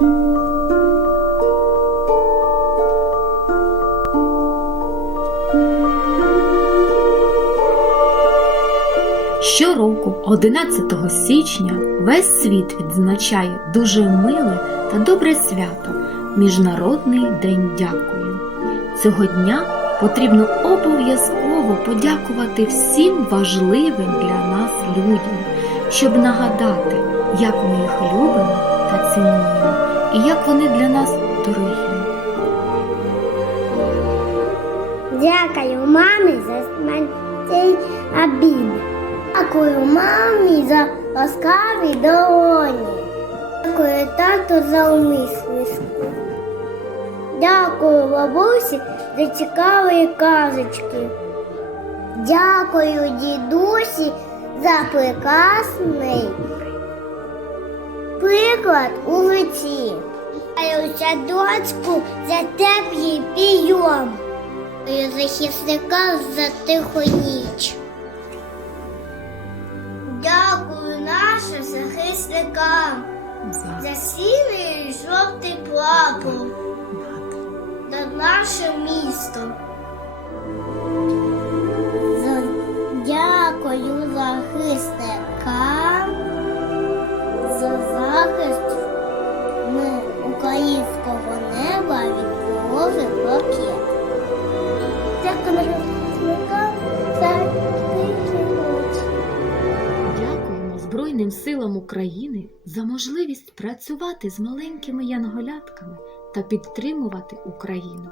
Щороку, 11 січня, весь світ відзначає дуже миле та добре свято Міжнародний день дякую. Цього дня потрібно обов'язково подякувати всім важливим для нас людям, щоб нагадати, як ми їх любимо та цінуємо, і як вони для нас дорогі. Дякую мамі за смачний обід. Дякую мамі за ласкаві долоні. Дякую тату за умисливку. Дякую бабусі за цікаві казочки. Дякую дідусі за прекрасний приклад у житті. Дякую садочку за теплий прийом. Дякую захисникам за тиху ніч. Дякую нашим захисникам за сірий і жовтий прапор над нашим містом. Дякую захисникам Збройним силам України за можливість працювати з маленькими янголятками та підтримувати Україну.